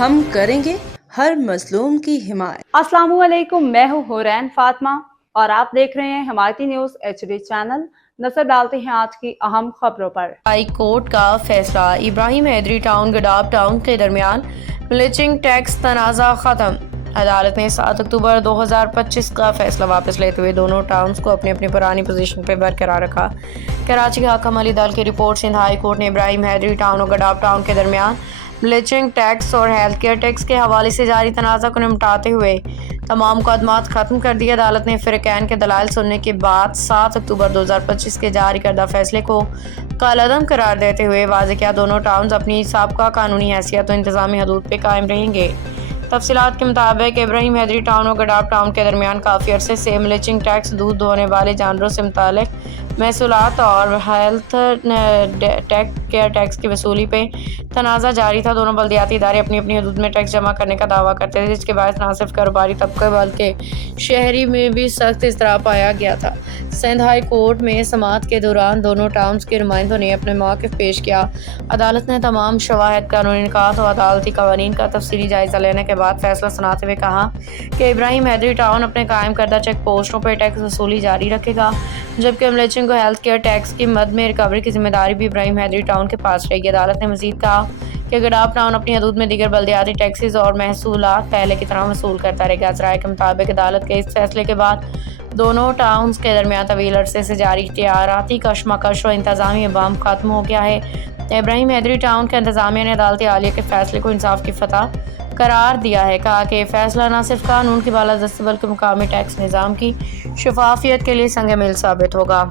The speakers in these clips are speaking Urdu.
ہم کریں گے ہر مظلوم کی حمایت۔ السلام علیکم، میں ہوں حورین فاطمہ اور آپ دیکھ رہے ہیں حمایتی نیوز HD چینل۔ نظر ڈالتے ہیں آج کی اہم خبروں پر۔ ہائی کورٹ کا فیصلہ، ابراہیم حیدری ٹاؤن گڈاف ٹاؤن کے درمیان ملچنگ ٹیکس تنازع ختم۔ عدالت نے 7 اکتوبر 2025 کا فیصلہ واپس لیتے ہوئے دونوں ٹاؤنز کو اپنی پرانی پوزیشن پہ برقرار رکھا۔ کراچی حاکم علی دل کی رپورٹ۔ سندھ ہائی کورٹ نے ابراہیم حیدری ٹاؤن اور گڈاف ٹاؤن کے درمیان ملچنگ ٹیکس اور ہیلتھ کیئر ٹیکس کے حوالے سے جاری تنازع کو نمٹاتے ہوئے تمام مقدمات ختم کر دیے۔ عدالت نے فریقین کے دلائل سننے کے بعد 7 اکتوبر 2025 کے جاری کردہ فیصلے کو کالعدم قرار دیتے ہوئے واضح کیا دونوں ٹاؤنز اپنی سابقہ قانونی حیثیت و انتظامی حدود پہ قائم رہیں گے۔ تفصیلات کے مطابق ابراہیم حیدری ٹاؤن اور گڈاف ٹاؤن کے درمیان کافی عرصے سے ملچنگ ٹیکس، دودھ دھونے والے جانوروں سے متعلق محصولات اور ہیلتھ کیئر ٹیکس کی وصولی پہ تنازع جاری تھا۔ دونوں بلدیاتی ادارے اپنی حدود میں ٹیکس جمع کرنے کا دعویٰ کرتے تھے، جس کے باعث نہ صرف کاروباری طبقے بلکہ شہری میں بھی سخت اضطراب پایا گیا تھا۔ سندھ ہائی کورٹ میں سماعت کے دوران دونوں ٹاؤنز کے نمائندوں نے اپنے مواقف پیش کیا۔ عدالت نے تمام شواہد، قانونی نکات اور عدالتی قوانین کا تفصیلی جائزہ لینے کے بعد فیصلہ سناتے ہوئے کہا کہ ابراہیم حیدری ٹاؤن اپنے قائم کردہ چیک پوسٹوں پر ٹیکس وصولی جاری رکھے گا، جبکہ ملچنگ اور ہیلتھ کیئر ٹیکس کی مد میں ریکوری کی ذمہ داری بھی ابراہیم حیدری ٹاؤن کے پاس رہے گی۔ عدالت نے مزید کہا کہ گڈاف ٹاؤن اپنی حدود میں دیگر بلدیاتی ٹیکسز اور محصولات پہلے کی طرح وصول کرتا رہے گا۔ ذرائع کے مطابق عدالت کے اس فیصلے کے بعد دونوں ٹاؤنز کے درمیان طویل عرصے سے جاری اختیاراتی کشمکش و انتظامی ابہام ختم ہو گیا ہے۔ ابراہیم حیدری ٹاؤن کے انتظامیہ نے عدالت عالیہ کے فیصلے کو انصاف کی فتح قرار دیا ہے۔ کہا کہ یہ فیصلہ نہ صرف قانون کی بالادستی بلکہ مقامی ٹیکس نظام کی شفافیت کے لیے سنگ میل ثابت ہوگا۔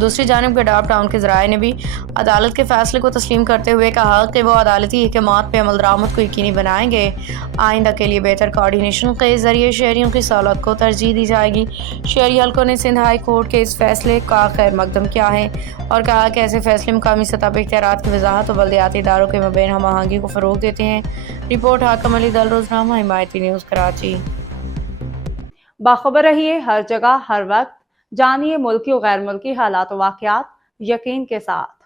دوسری جانب گڈاف ٹاؤن کے ذرائع نے بھی عدالت کے فیصلے کو تسلیم کرتے ہوئے کہا کہ وہ عدالتی احکامات پہ عمل درآمد کو یقینی بنائیں گے۔ آئندہ کے لیے بہتر کوارڈینیشن کے ذریعے شہریوں کی سہولت کو ترجیح دی جائے گی۔ شہری حلقوں نے سندھ ہائی کورٹ کے اس فیصلے کا خیر مقدم کیا ہے اور کہا کہ ایسے فیصلے مقامی سطح پر اختیارات کی وضاحت اور بلدیاتی اداروں کے مابین ہم آہنگی کو فروغ دیتے ہیں۔ رپورٹ حاکم علی دل، روزنامہ حمایتی نیوز، کراچی۔ باخبر رہیے ہر جگہ ہر وقت، جانیے ملکی و غیر ملکی حالات و واقعات یقین کے ساتھ۔